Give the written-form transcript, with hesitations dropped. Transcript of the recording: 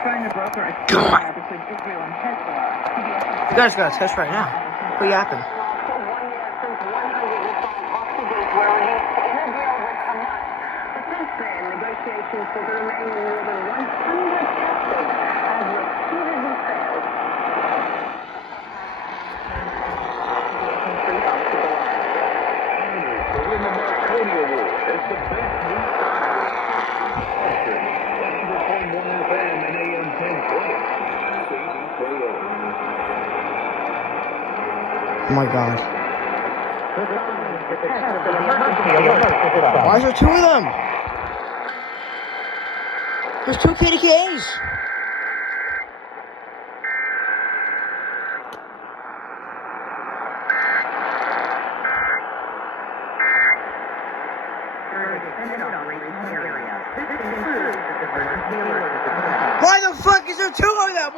Come on. You guys got a test right now. What happened? Negotiations for the remaining more than 100 captives have repeatedly failed. Oh my God. Why is there two of them? There's two KDKAs. Why the fuck is there two of them?